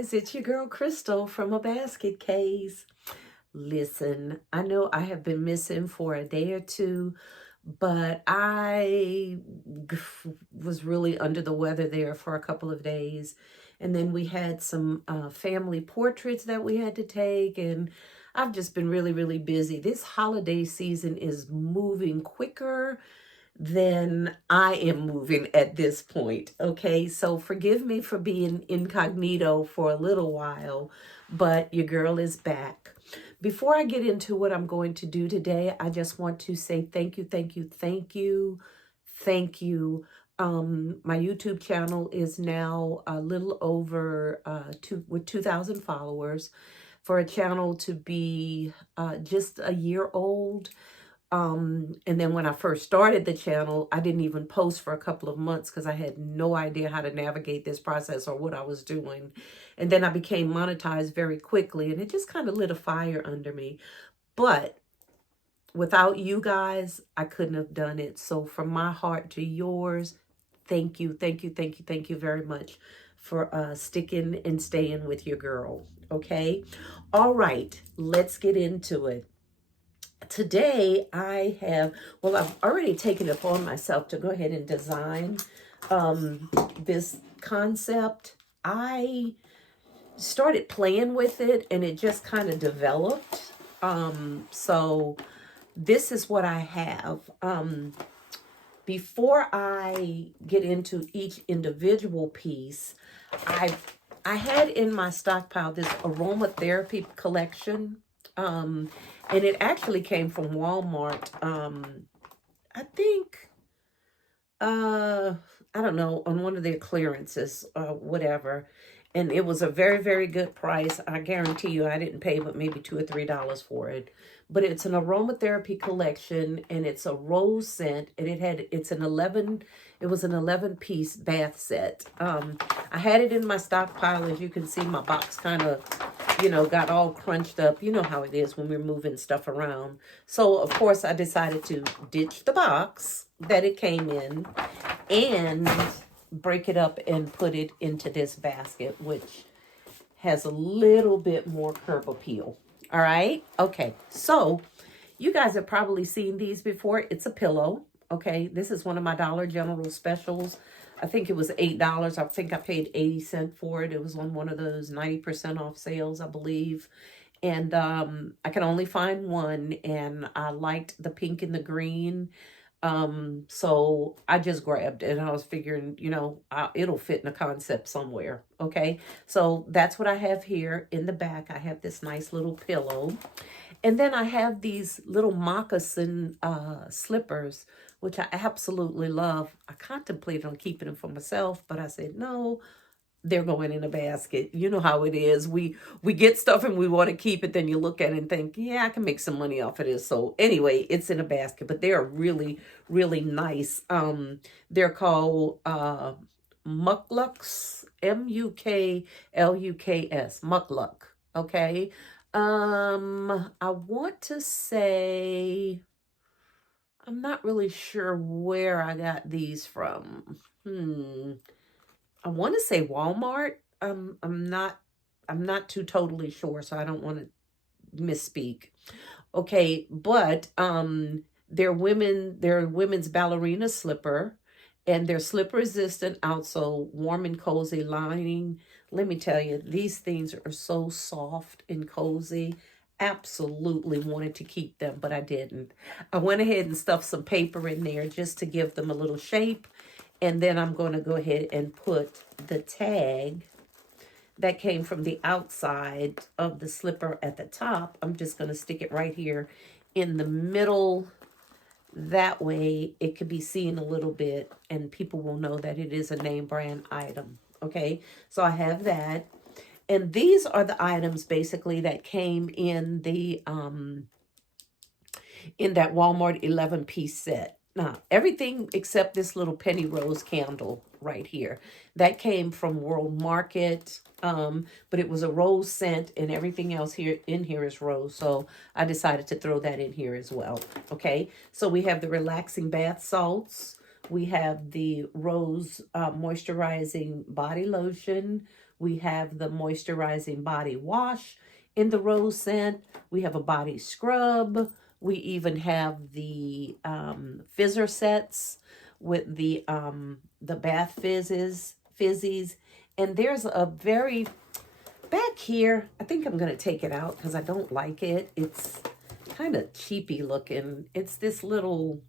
guys, it's your girl Crystal from A Basket Case. Listen, I know I have been missing for a day or two, but was really under the weather there for a couple of days. And then we had some family portraits that we had to take, and I've just been really, really busy. This holiday season is moving quicker than I am moving at this point. Okay, so forgive me for being incognito for a little while, but your girl is back. Before I get into what I'm going to do today, I just want to say thank you, thank you, thank you, thank you. My YouTube channel is now a little over with 2,000 followers. For a channel to be just a year old, and then when I first started the channel, I didn't even post for a couple of months because I had no idea how to navigate this process or what I was doing. And then I became monetized very quickly, and it just kind of lit a fire under me. But without you guys, I couldn't have done it. So from my heart to yours, thank you, thank you, thank you, thank you very much for sticking and staying with your girl. Okay? All right, let's get into it. Today I've already taken it upon myself to go ahead and design this concept. I started playing with it and it just kind of developed. So this is what I have. Before I get into each individual piece, I had in my stockpile this aromatherapy collection. And it actually came from Walmart. I think, I don't know, on one of their clearances, whatever. And it was a very, very good price. I guarantee you I didn't pay but maybe $2 or $3 for it. But it's an aromatherapy collection and it's a rose scent, and it was an 11-piece bath set. I had it in my stockpile. As you can see, my box kind of, got all crunched up. You know how it is when we're moving stuff around. So, of course, I decided to ditch the box that it came in and break it up and put it into this basket, which has a little bit more curb appeal. All right. Okay. So you guys have probably seen these before. It's a pillow. Okay. This is one of my Dollar General specials. I think it was $8. I think I paid 80 cents for it. It was on one of those 90% off sales, I believe. And I could only find one, and I liked the pink and the green. So I just grabbed it, and I was figuring, it'll fit in a concept somewhere. Okay. So that's what I have here in the back. I have this nice little pillow, and then I have these little moccasin, slippers, which I absolutely love. I contemplated on keeping them for myself, but I said, no, they're going in a basket. You know how it is. We get stuff and we want to keep it. Then you look at it and think, yeah, I can make some money off of this. So anyway, it's in a basket, but they are really, really nice. They're called Mukluks, Mukluks, Mukluk. Okay. I want to say, I'm not really sure where I got these from. I want to say Walmart. I'm not too totally sure, so I don't want to misspeak. Okay, but they're women's ballerina slipper, and they're slip resistant, also warm and cozy lining. Let me tell you, these things are so soft and cozy. Absolutely wanted to keep them, but I didn't. I went ahead and stuffed some paper in there just to give them a little shape. And then I'm going to go ahead and put the tag that came from the outside of the slipper at the top. I'm just going to stick it right here in the middle. That way it could be seen a little bit and people will know that it is a name brand item. Okay, so I have that. And these are the items basically that came in in that Walmart 11-piece set. Now, everything except this little penny rose candle right here. That came from World Market, but it was a rose scent, and everything else here is rose. So I decided to throw that in here as well. Okay, so we have the relaxing bath salts. We have the rose moisturizing body lotion. We have the moisturizing body wash in the rose scent. We have a body scrub. We even have the fizzer sets with the bath fizzies. And there's a very, back here, I think I'm going to take it out because I don't like it. It's kind of cheapy looking. It's this little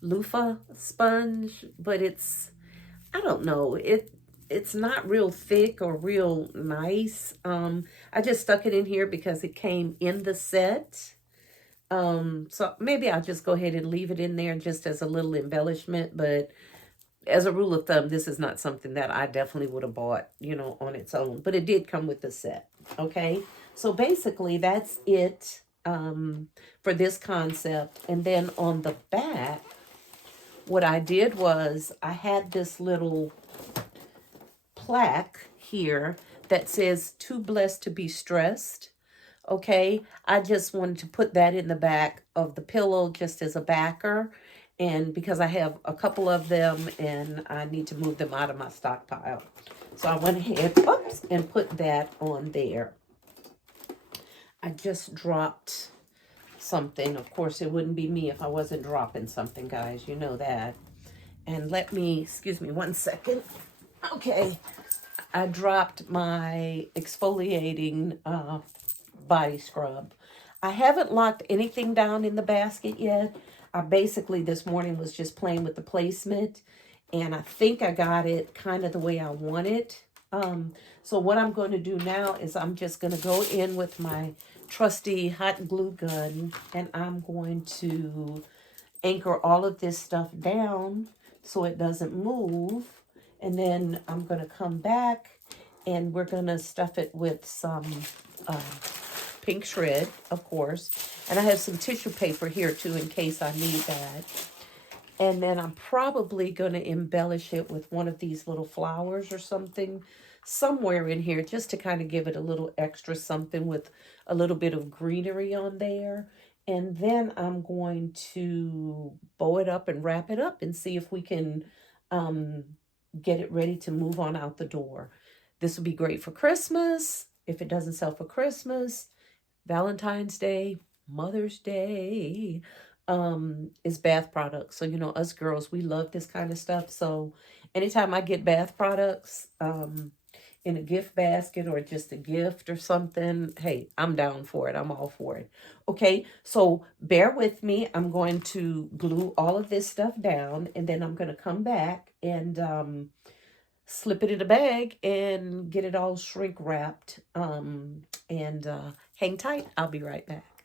loofah sponge, but it's, I don't know, it's not real thick or real nice. I just stuck it in here because it came in the set. So maybe I'll just go ahead and leave it in there just as a little embellishment, but as a rule of thumb, this is not something that I definitely would have bought, you know, on its own, but it did come with the set. Okay. So basically that's it, for this concept. And then on the back, what I did was I had this little plaque here that says "Too blessed to be stressed." Okay, I just wanted to put that in the back of the pillow just as a backer, and because I have a couple of them and I need to move them out of my stockpile, so I went ahead, oops, and put that on there. I just dropped something. Of course, it wouldn't be me if I wasn't dropping something, guys. You know that. And let me, excuse me one second. Okay, I dropped my exfoliating body scrub. I haven't locked anything down in the basket yet. I basically this morning was just playing with the placement, and I think I got it kind of the way I want it. So what I'm going to do now is I'm just going to go in with my trusty hot glue gun, and I'm going to anchor all of this stuff down so it doesn't move. And then I'm going to come back and we're going to stuff it with some pink shred, of course. And I have some tissue paper here too in case I need that. And then I'm probably going to embellish it with one of these little flowers or something somewhere in here just to kind of give it a little extra something with a little bit of greenery on there. And then I'm going to bow it up and wrap it up and see if we can get it ready to move on out the door. This would be great for Christmas. If it doesn't sell for Christmas, Valentine's Day, Mother's Day, is bath products. So, you know, us girls, we love this kind of stuff. So anytime I get bath products, in a gift basket or just a gift or something, hey, I'm down for it. I'm all for it. Okay, so bear with me. I'm going to glue all of this stuff down, and then I'm going to come back and slip it in a bag and get it all shrink wrapped. And hang tight. I'll be right back.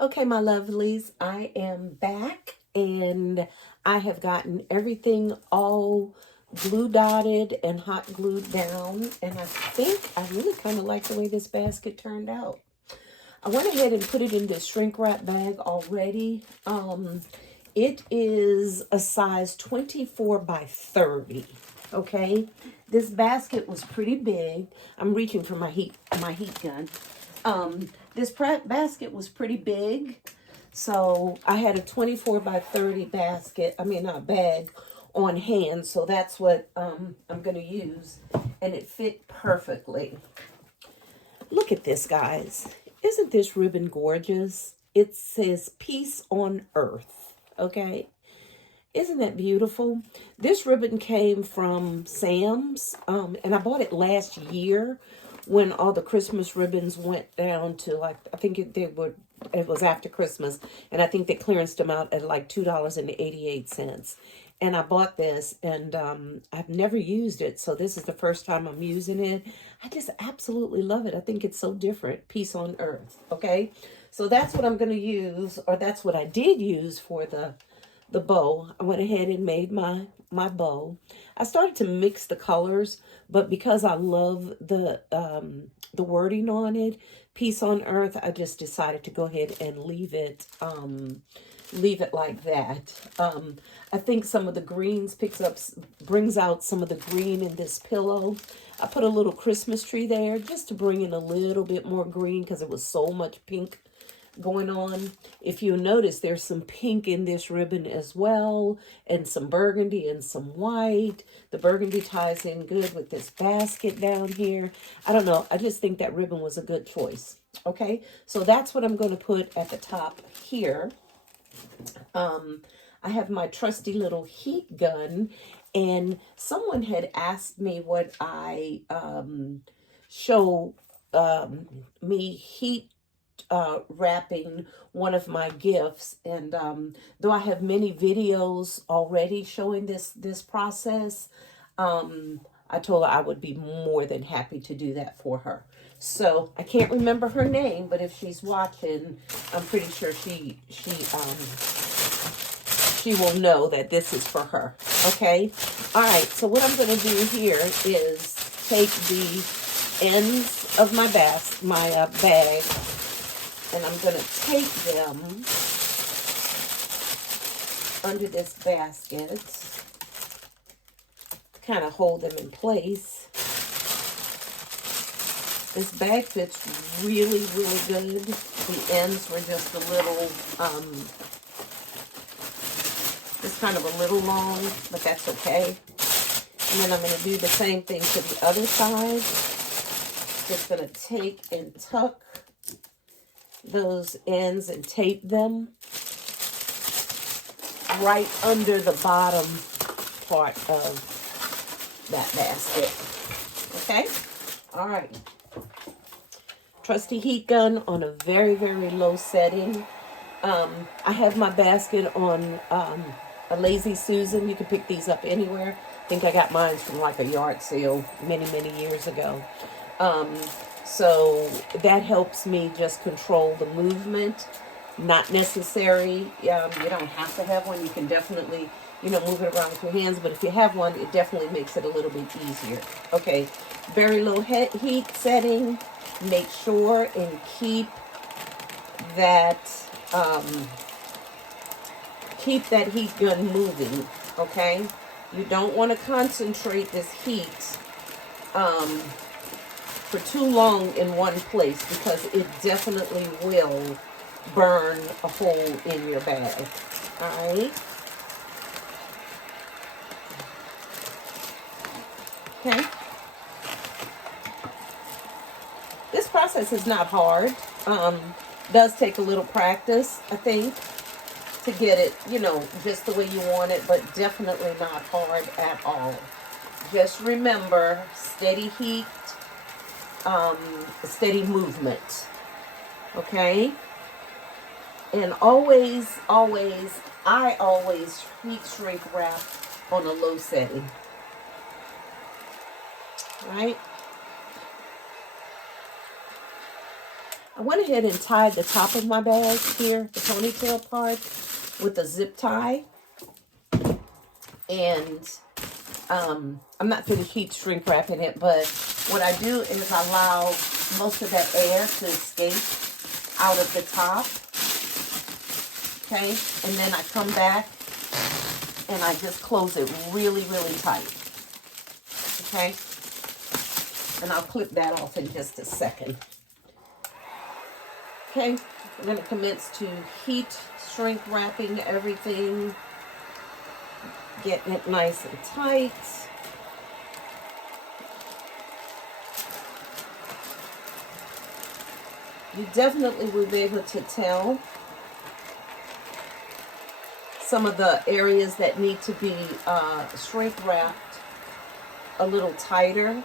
Okay, my lovelies, I am back, and I have gotten everything all glue dotted and hot glued down, and I think I really kind of like the way this basket turned out. I went ahead and put it in this shrink wrap bag already. It is a size 24 by 30. Okay, this basket was pretty big. I'm reaching for my heat gun. This basket was pretty big, so I had a 24 by 30 bag on hand, so that's what I'm going to use, and it fit perfectly. Look at this, guys. Isn't this ribbon gorgeous? It says Peace on Earth, okay? Isn't that beautiful? This ribbon came from Sam's, and I bought it last year when all the Christmas ribbons went down to, like, I think it was after Christmas, and I think they clearanced them out at like $2.88. And I bought this, and I've never used it, so this is the first time I'm using it. I just absolutely love it. I think it's so different. Peace on Earth, okay? So that's what I'm going to use, or that's what I did use for the bow. I went ahead and made my bow. I started to mix the colors, but because I love the wording on it, Peace on Earth, I just decided to go ahead and leave it like that. I think some of the greens brings out some of the green in this pillow. I put a little Christmas tree there just to bring in a little bit more green because it was so much pink going on. If you notice, there's some pink in this ribbon as well, and some burgundy and some white. The burgundy ties in good with this basket down here. I don't know. I just think that ribbon was a good choice. Okay, so that's what I'm going to put at the top here. I have my trusty little heat gun, and someone had asked me what I show me heat wrapping one of my gifts, and though I have many videos already showing this process, I told her I would be more than happy to do that for her. So I can't remember her name, but if she's watching, I'm pretty sure she will know that this is for her. Okay. All right. So what I'm going to do here is take the ends of my bag, and I'm going to take them under this basket, kind of hold them in place. This bag fits really, really good. The ends were just a little, just kind of a little long, but that's okay. And then I'm going to do the same thing to the other side. Just going to take and tuck those ends and tape them right under the bottom part of that basket. Okay? All right. Trusty heat gun on a very, very low setting. I have my basket on a Lazy Susan. You can pick these up anywhere. I think I got mine from like a yard sale many, many years ago. So that helps me just control the movement. Not necessary. You don't have to have one. You can definitely, move it around with your hands. But if you have one, it definitely makes it a little bit easier. Okay, very low heat setting. Make sure and keep that heat gun moving. Okay, you don't want to concentrate this heat for too long in one place, because it definitely will burn a hole in your bag. All right. Okay. This process is not hard. Does take a little practice, I think, to get it, just the way you want it, but definitely not hard at all. Just remember, steady heat, steady movement. Okay? And I always heat shrink wrap on a low setting. Right? I went ahead and tied the top of my bag here, the ponytail part, with a zip tie. And I'm not going to heat shrink wrapping it, but what I do is I allow most of that air to escape out of the top. Okay, and then I come back and I just close it really, really tight. Okay, and I'll clip that off in just a second. Okay, I'm going to commence to heat shrink wrapping everything, getting it nice and tight. You definitely will be able to tell some of the areas that need to be shrink wrapped a little tighter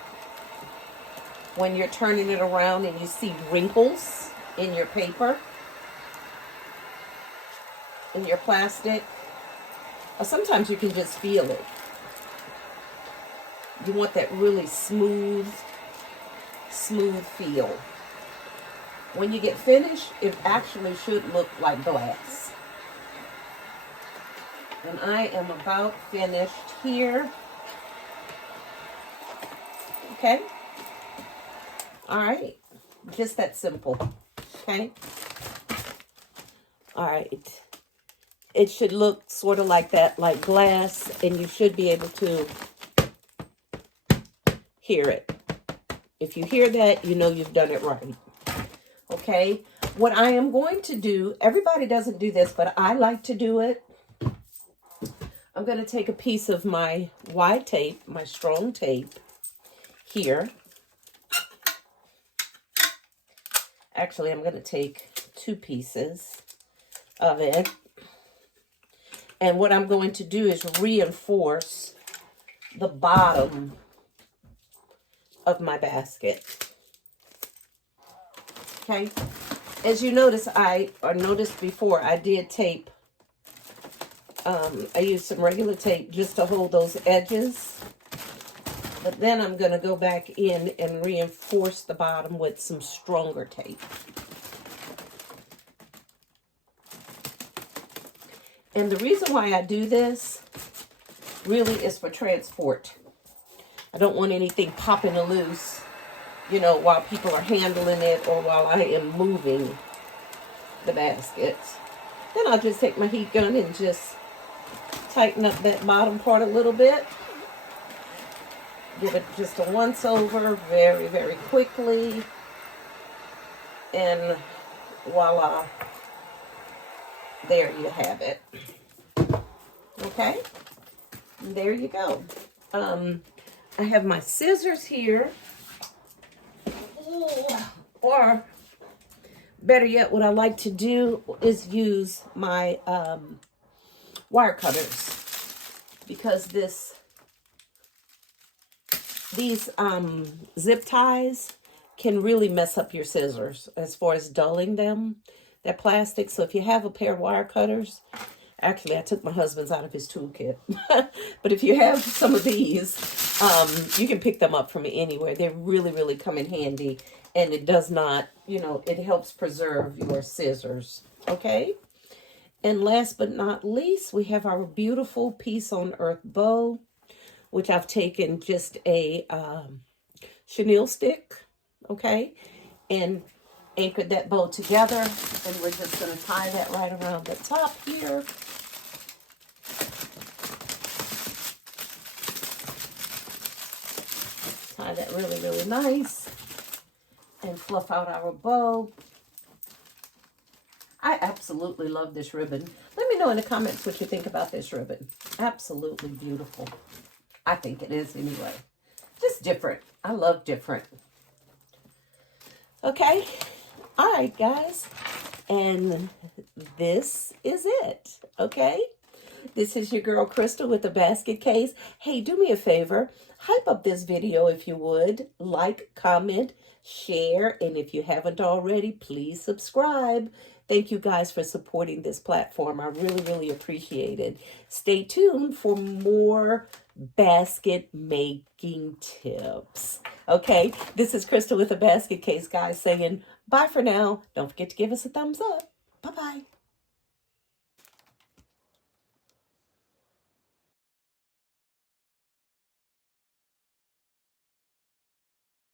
when you're turning it around and you see wrinkles in your paper, in your plastic. Or sometimes you can just feel it. You want that really smooth feel. When you get finished, it actually should look like glass. And I am about finished here. Okay? All right. Just that simple. Okay? All right. It should look sort of like that, like glass, and you should be able to hear it. If you hear that, you know you've done it right. Okay? What I am going to do, everybody doesn't do this, but I like to do it. I'm going to take a piece of my wide tape, my strong tape here. Actually, I'm going to take 2 pieces of it. And what I'm going to do is reinforce the bottom of my basket. Okay? As you notice, I noticed before, I did tape. I used some regular tape just to hold those edges. But then I'm going to go back in and reinforce the bottom with some stronger tape. And the reason why I do this really is for transport. I don't want anything popping loose, you know, while people are handling it or while I am moving the basket. Then I'll just take my heat gun and just tighten up that bottom part a little bit. Give it just a once over very, very quickly. And voila. There you have it. Okay? And there you go. I have my scissors here. Or better yet, what I like to do is use my wire cutters. Because these zip ties can really mess up your scissors as far as dulling them. They're plastic, so if you have a pair of wire cutters, actually I took my husband's out of his toolkit, but if you have some of these, you can pick them up from anywhere. They really, really come in handy, and it does not, you know, it helps preserve your scissors, okay? And last but not least, we have our beautiful Peace on Earth bow, which I've taken just a chenille stick, okay, and anchored that bow together, and we're just going to tie that right around the top here. Tie that really, really nice, and fluff out our bow. I absolutely love this ribbon. Let me know in the comments what you think about this ribbon. Absolutely beautiful. I think it is anyway. Just different. I love different. Okay. All right, guys. And this is it. Okay. This is your girl Crystal with the basket case. Hey, do me a favor. Hype up this video if you would. Like, comment, share. And if you haven't already, please subscribe. Thank you guys for supporting this platform. I really, really appreciate it. Stay tuned for more basket making tips. Okay, this is Crystal with a basket case, guys, saying bye for now. Don't forget to give us a thumbs up. Bye-bye.